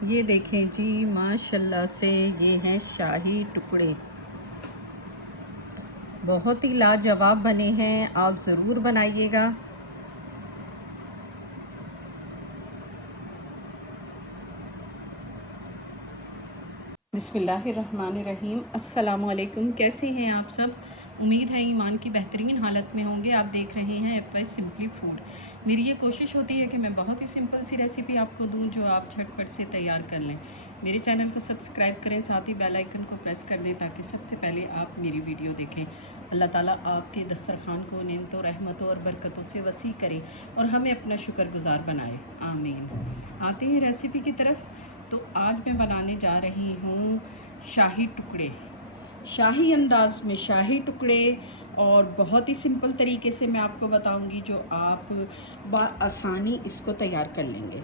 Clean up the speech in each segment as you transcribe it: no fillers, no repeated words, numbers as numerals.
ये देखें जी, माशाल्लाह से ये हैं शाही टुकड़े। बहुत ही लाजवाब बने हैं, आप ज़रूर बनाइएगा। बिस्मिल्लाहिर्रहमानिर्रहीम। अस्सलामुअलैकुम। कैसे हैं आप सब? उम्मीद है ईमान की बेहतरीन हालत में होंगे। आप देख रहे हैं FY सिंपली फूड। मेरी ये कोशिश होती है कि मैं बहुत ही सिंपल सी रेसिपी आपको दूं जो आप झटपट से तैयार कर लें। मेरे चैनल को सब्सक्राइब करें, साथ ही बेल आइकन को प्रेस कर दें ताकि सबसे पहले आप मेरी वीडियो देखें। अल्लाह ताला आपके दस्तरखान को नेमतों, रहमतों और बरकतों से वसी करे और हमें अपना शुक्रगुजार बनाए। आमीन। आते हैं रेसिपी की तरफ। तो आज मैं बनाने जा रही हूँ शाही टुकड़े, शाही अंदाज में शाही टुकड़े, और बहुत ही सिंपल तरीके से मैं आपको बताऊंगी जो आप आसानी इसको तैयार कर लेंगे।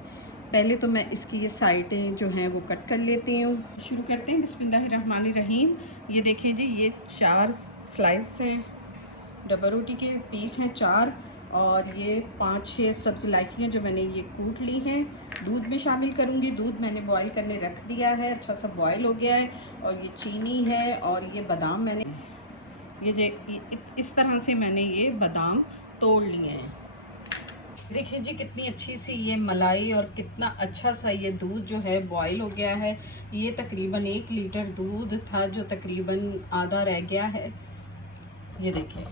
पहले तो मैं इसकी ये साइडें जो हैं वो कट कर लेती हूँ। शुरू करते हैं। बिस्मिल्लाहिर्रहमानिर्रहीम। ये देखिए जी, ये 4 स्लाइस हैं, डबल रोटी के पीस हैं 4, और ये 5-6 सब्ज़ इलायचियाँ जो मैंने ये कूट ली हैं। दूध में शामिल करूँगी। दूध मैंने बॉईल करने रख दिया है, अच्छा सा बॉईल हो गया है। और ये चीनी है, और ये बादाम मैंने इस तरह से मैंने ये बादाम तोड़ लिए हैं। देखिए जी, कितनी अच्छी सी ये मलाई और कितना अच्छा सा ये दूध जो है बॉईल हो गया है। ये तकरीबन 1 लीटर दूध था जो तकरीबन आधा रह गया है। ये देखिए,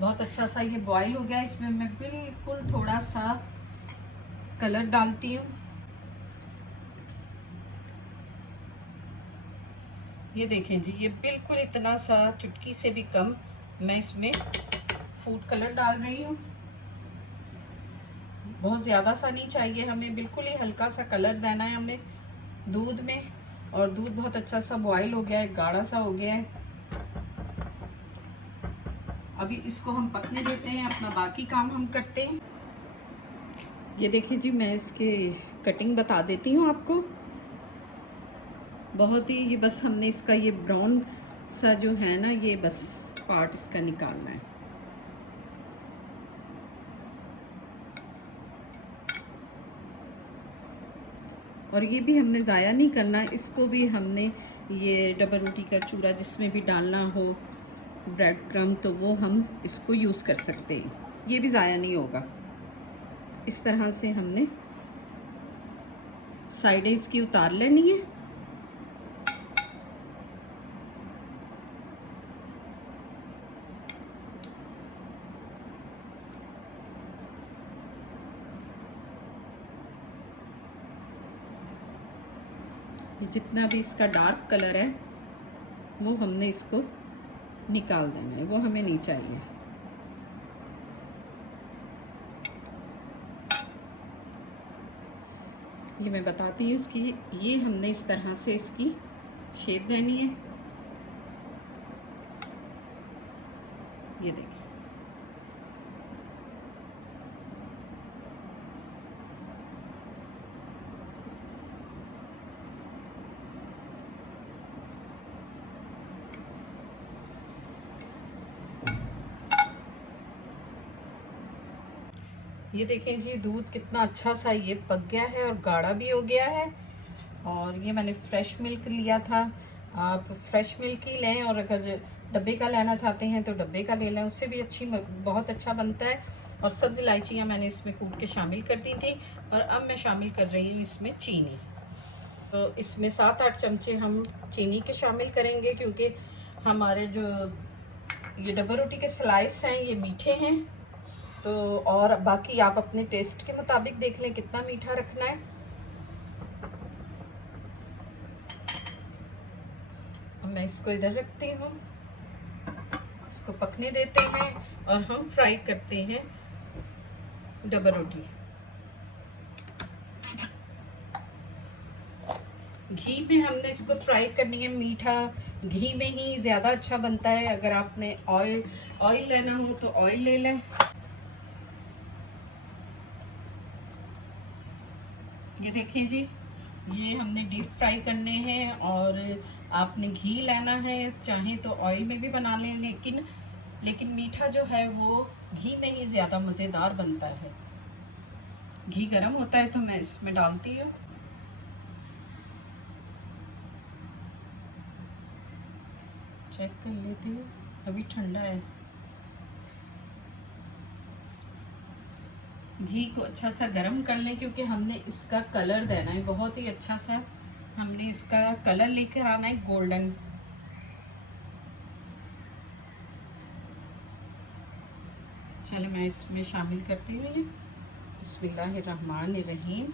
बहुत अच्छा सा ये बॉईल हो गया। इसमें मैं बिल्कुल थोड़ा सा कलर डालती हूँ। ये देखें जी, ये बिल्कुल इतना सा, चुटकी से भी कम मैं इसमें फूड कलर डाल रही हूँ। बहुत ज़्यादा सा नहीं चाहिए हमें, बिल्कुल ही हल्का सा कलर देना है हमने दूध में। और दूध बहुत अच्छा सा बॉईल हो गया है, गाढ़ा सा हो गया है। अभी इसको हम पकने देते हैं, अपना बाकी काम हम करते हैं। ये देखिए जी, मैं इसके कटिंग बता देती हूँ आपको। बहुत ही ये बस हमने इसका ये ब्राउन सा जो है ना, ये बस पार्ट इसका निकालना है। और ये भी हमने ज़ाया नहीं करना, इसको भी हमने ये डबल रोटी का चूरा जिसमें भी डालना हो, ब्रेड क्रम, तो वो हम इसको यूज़ कर सकते हैं। ये भी ज़ाया नहीं होगा। इस तरह से हमने साइडें इसकी उतार लेनी है। ये जितना भी इसका डार्क कलर है वो हमने इसको निकाल देना है, वो हमें नहीं चाहिए। ये मैं बताती हूँ इसकी, ये हमने इस तरह से इसकी शेप देनी है। ये देखिए, ये देखें जी, दूध कितना अच्छा सा ये पक गया है और गाढ़ा भी हो गया है। और ये मैंने फ्रेश मिल्क लिया था, आप फ्रेश मिल्क ही लें, और अगर डब्बे का लेना चाहते हैं तो डब्बे का ले लें, उससे भी बहुत अच्छा बनता है। और सब्ज़ इलायचियाँ मैंने इसमें कूट के शामिल कर दी थी। और अब मैं शामिल कर रही हूँ इसमें चीनी। तो इसमें 7-8 चमचे हम चीनी के शामिल करेंगे, क्योंकि हमारे जो ये डबल रोटी के स्लाइस हैं ये मीठे हैं। तो और बाकी आप अपने टेस्ट के मुताबिक देख लें कितना मीठा रखना है। अब मैं इसको इधर रखती हूँ, इसको पकने देते हैं और हम फ्राई करते हैं डबल रोटी। घी में हमने इसको फ्राई करनी है। मीठा घी में ही ज़्यादा अच्छा बनता है। अगर आपने ऑयल लेना हो तो ऑयल ले लें। ये देखें जी, ये हमने डीप फ्राई करने हैं, और आपने घी लेना है, चाहे तो ऑयल में भी बना लें, लेकिन मीठा जो है वो घी में ही ज़्यादा मज़ेदार बनता है। घी गरम होता है तो मैं इसमें डालती हूँ। चेक कर लेते हैं, अभी ठंडा है। घी को अच्छा सा गरम कर लें, क्योंकि हमने इसका कलर देना है बहुत ही अच्छा सा। हमने इसका कलर लेकर आना है गोल्डन। चलो मैं इसमें शामिल करती हूँ ये। बिस्मिल्लाहिर्रहमानिर्रहीम।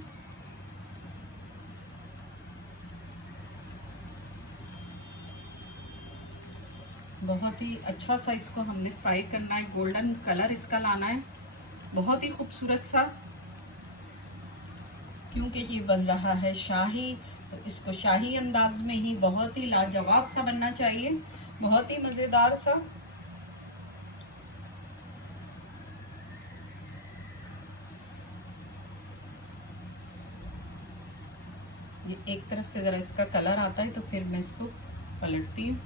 बहुत ही अच्छा सा इसको हमने फ्राई करना है, गोल्डन कलर इसका लाना है, बहुत ही खूबसूरत सा। क्योंकि ये बन रहा है शाही, तो इसको शाही अंदाज में ही बहुत ही लाजवाब सा बनना चाहिए, बहुत ही मज़ेदार सा। ये एक तरफ से ज़रा इसका कलर आता है तो फिर मैं इसको पलटती हूँ।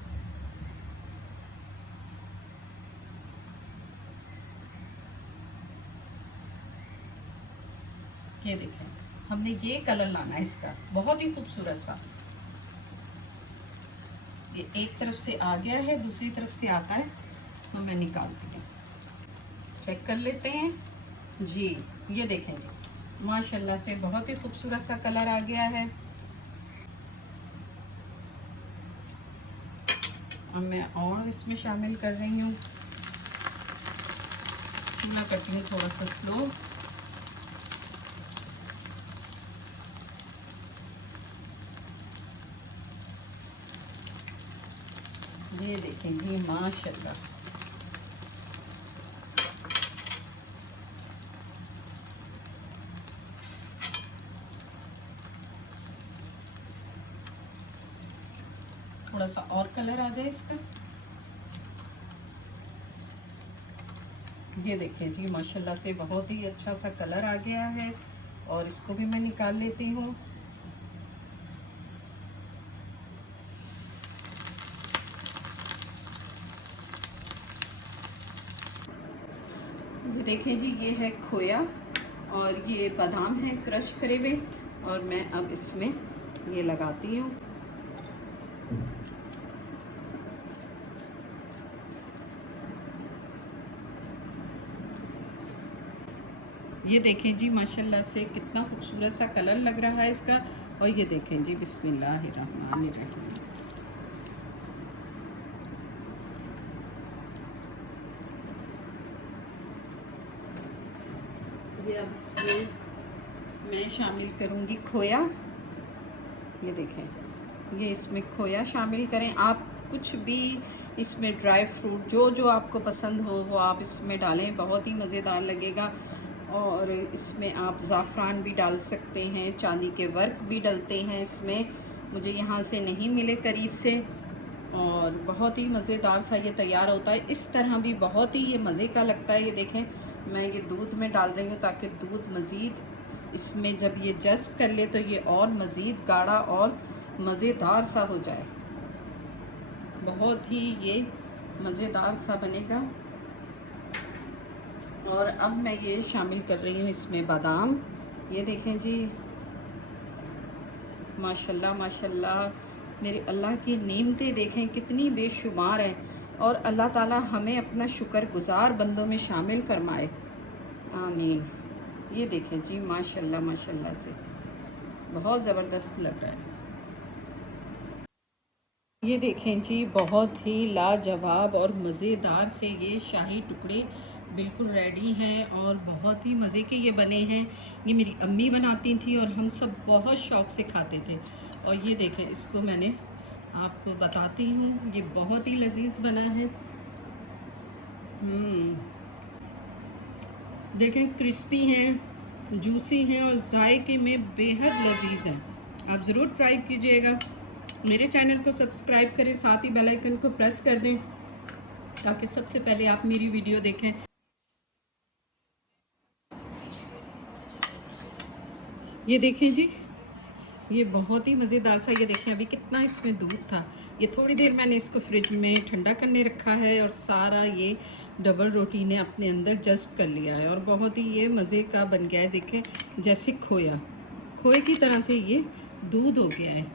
ये देखें, हमने ये कलर लाना है इसका, बहुत ही खूबसूरत सा। ये एक तरफ से आ गया है, दूसरी तरफ से आता है तो मैं निकालती हूँ। चेक कर लेते हैं जी। ये देखें जी, माशाल्लाह से बहुत ही खूबसूरत सा कलर आ गया है। अब मैं और इसमें शामिल कर रही हूँ, चूल्हा करती हूँ थोड़ा सा स्लो। ये देखें जी, माशाल्लाह थोड़ा सा और कलर आ जाए इसका। ये देखें जी, माशाल्लाह से बहुत ही अच्छा सा कलर आ गया है। और इसको भी मैं निकाल लेती हूँ। ये देखें जी, ये है खोया और ये बादाम है क्रश करे हुए, और मैं अब इसमें ये लगाती हूँ। ये देखें जी, माशाल्लाह से कितना खूबसूरत सा कलर लग रहा है इसका। और ये देखें जी, बिस्मिल्लाहिर्रहमानिर्रहीम। ये अब इसमें मैं शामिल करूँगी खोया। ये देखें, ये इसमें खोया शामिल करें आप। कुछ भी इसमें ड्राई फ्रूट जो जो आपको पसंद हो वो आप इसमें डालें, बहुत ही मज़ेदार लगेगा। और इसमें आप ज़ाफ़रान भी डाल सकते हैं, चांदी के वर्क भी डलते हैं इसमें, मुझे यहाँ से नहीं मिले करीब से। और बहुत ही मज़ेदार सा ये तैयार होता है। इस तरह भी बहुत ही ये मज़े का लगता है। ये देखें, मैं ये दूध में डाल रही हूँ ताकि दूध मज़ीद इसमें जब ये जज़्ब कर ले तो ये और मज़ीद गाढ़ा और मज़ेदार सा हो जाए। बहुत ही ये मज़ेदार सा बनेगा। और अब मैं ये शामिल कर रही हूँ इसमें बादाम। ये देखें जी, माशाल्लाह माशाल्लाह, मेरे अल्लाह की नेमतें देखें कितनी बेशुमार हैं। और अल्लाह ताला हमें अपना शुक्रगुज़ार बंदों में शामिल फरमाए, आमीन। ये देखें जी, माशाल्लाह माशाल्लाह से बहुत ज़बरदस्त लग रहा है। ये देखें जी, बहुत ही लाजवाब और मज़ेदार से ये शाही टुकड़े बिल्कुल रेडी हैं और बहुत ही मज़े के ये बने हैं। ये मेरी अम्मी बनाती थी और हम सब बहुत शौक़ से खाते थे। और ये देखें, इसको मैंने आपको बताती हूँ, ये बहुत ही लजीज बना है। देखें, क्रिस्पी हैं, जूसी हैं और जायके में बेहद लजीज हैं। आप ज़रूर ट्राई कीजिएगा। मेरे चैनल को सब्सक्राइब करें, साथ ही बेल आइकन को प्रेस कर दें ताकि सबसे पहले आप मेरी वीडियो देखें। ये देखें जी, ये बहुत ही मज़ेदार सा। ये देखें, अभी कितना इसमें दूध था। ये थोड़ी देर मैंने इसको फ्रिज में ठंडा करने रखा है और सारा ये डबल रोटी ने अपने अंदर जज़्ब कर लिया है और बहुत ही ये मज़े का बन गया है। देखें, जैसे खोए की तरह से ये दूध हो गया है।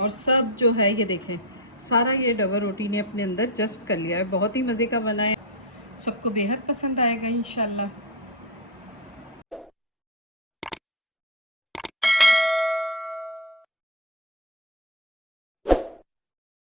और सब जो है, ये देखें, सारा ये डबल रोटी ने अपने अंदर जज्ब कर लिया है। बहुत ही मज़े का बना है, सबको बेहद पसंद आएगा इंशाल्लाह।